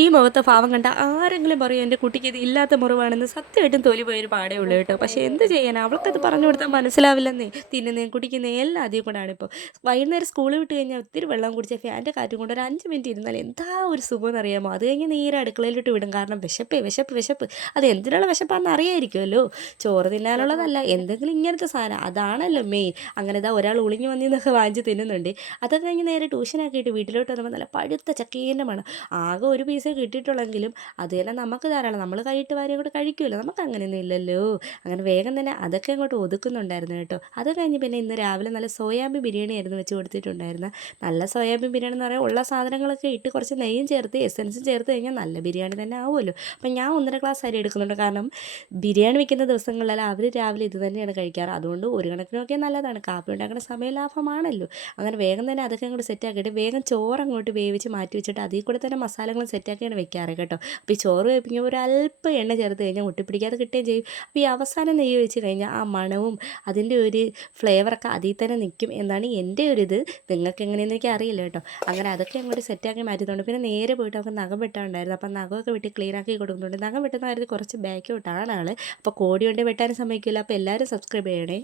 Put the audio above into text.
ഈ മുഖത്തെ ഭാവം കണ്ട ആരെങ്കിലും പറയും എൻ്റെ കുട്ടിക്ക് ഇത് ഇല്ലാത്ത മുറിവാണെന്ന്. സത്യമായിട്ടും തൊലി പോയൊരു പാടേ ഉള്ളൂ കേട്ടോ. പക്ഷേ എന്ത് ചെയ്യാനാ, അവൾക്കത് പറഞ്ഞു കൊടുത്താൽ മനസ്സിലാവില്ലെന്നേ. തിന്നുന്നേയും കുടിക്കുന്നതും എല്ലാം അതിൽ കൂടാണ്. ഇപ്പോൾ വൈകുന്നേരം സ്കൂൾ വിട്ട് കഴിഞ്ഞാൽ ഒത്തിരി വെള്ളം കുടിച്ച ഫാൻ്റെ കാറ്റും കൊണ്ട് ഒരു 5 മിനിറ്റ് ഇരുന്നാൽ എന്താ ഒരു സുഖം എന്നറിയാമോ. അത് കഴിഞ്ഞ് നേരെ അടുക്കളയിലിട്ട് വിടും. കാരണം വിശപ്പ്. അത് എന്തിനുള്ള വിശപ്പാണെന്ന് അറിയായിരിക്കുമല്ലോ. ചോറ് തിന്നാനുള്ളതല്ല, എന്തെങ്കിലും ഇങ്ങനത്തെ സാധനം അതാണല്ലോ മെയിൻ. അങ്ങനെ ഇതാ ഒരാൾ ഒളിഞ്ഞു വന്നിന്നൊക്കെ വാങ്ങിച്ച് തിന്നുന്നുണ്ട്. അതൊക്കെ കഴിഞ്ഞ് നേരെ ട്യൂഷനാക്കിയിട്ട് വീട്ടിലോട്ട് വന്നപ്പോൾ നല്ല പഴുത്ത ചക്കേൻ്റെ മണം. ആകെ ഒരു പീസേ കിട്ടിയിട്ടുള്ളെങ്കിലും അത് തന്നെ നമുക്ക് ധാരാളം. നമ്മൾ കൈയിട്ട് വാരി അങ്ങോട്ട് കഴിക്കുമല്ലോ, നമുക്ക് അങ്ങനെയൊന്നും ഇല്ലല്ലോ. അങ്ങനെ വേഗം തന്നെ അതൊക്കെ അങ്ങോട്ട് ഒതുക്കുന്നുണ്ടായിരുന്നു കേട്ടോ. അത് കഴിഞ്ഞ് പിന്നെ ഇന്ന് രാവിലെ നല്ല സോയാബീൻ ബിരിയാണി ആയിരുന്നു വെച്ച് കൊടുത്തിട്ടുണ്ടായിരുന്നത്. നല്ല സോയാബീൻ ബിരിയാണി എന്ന് പറയാൻ ഉള്ള സാധനങ്ങളൊക്കെ ഇട്ട് കുറച്ച് നെയ്യും ചേർത്ത് എസൻസും ചേർത്ത് കഴിഞ്ഞാൽ നല്ല ബിരിയാണി തന്നെ ആവുമല്ലോ. അപ്പം ഞാൻ 1.5 ഗ്ലാസ് അരി എടുക്കുന്നുണ്ട്. കാരണം ബിരിയാണി വെക്കുന്ന ദിവസങ്ങളിലെല്ലാം അവർ രാവിലെ ഇത് തന്നെയാണ് കഴിക്കാറ്. അതുകൊണ്ട് ഒരു കണക്കിനൊക്കെ നല്ലതാണ്, കാപ്പി ഉണ്ടാക്കുന്ന സമയം ലാഭമാണല്ലോ. അങ്ങനെ വേഗം തന്നെ അതൊക്കെ അങ്ങോട്ട് സെറ്റാക്കിയിട്ട് വേഗം ചോറ് അങ്ങോട്ട് വേവിച്ച് മാറ്റി വെച്ചിട്ട് അതിൽ കൂടെ തന്നെ മസാലകളും സെറ്റാക്കിയാണ് വെക്കാറ് കേട്ടോ. അപ്പോൾ ഈ ചോറ് വേവിക്കുമ്പോൾ ഒരു അല്പം എണ്ണ ചേർത്ത് കഴിഞ്ഞാൽ ഒട്ടിപ്പിടിക്കാതെ കിട്ടുകയും ചെയ്യും. അപ്പോൾ ഈ അവസാനം നെയ്യ് വെച്ച് കഴിഞ്ഞാൽ ആ മണവും അതിൻ്റെ ഒരു ഫ്ലേവറൊക്കെ അതിൽ തന്നെ നിൽക്കും എന്നാണ് എൻ്റെ ഒരു ഇത്. നിങ്ങൾക്ക് എങ്ങനെയെന്ന് എനിക്ക് അറിയില്ല കേട്ടോ. അങ്ങനെ അതൊക്കെ അങ്ങോട്ട് സെറ്റാക്കി മാറ്റിയതുകൊണ്ട് പിന്നെ നേരെ പോയിട്ട് അവർക്ക് നഖം വെട്ടാനുണ്ടായിരുന്നു. അപ്പം നഖമൊക്കെ വെട്ടി ക്ലീനാക്കി കൊടുക്കുന്നുണ്ട്. നഖം വെട്ടുന്ന കാര്യത്തിൽ കുറച്ച് ബാക്കോട്ടാണ് ആൾ. അപ്പോൾ കോടി കൊണ്ട് വെട്ടാനും സമ്മതിക്കില്ല. അപ്പോൾ എല്ലാവരും സബ്സ്ക്രൈബ് ചെയ്യണേ.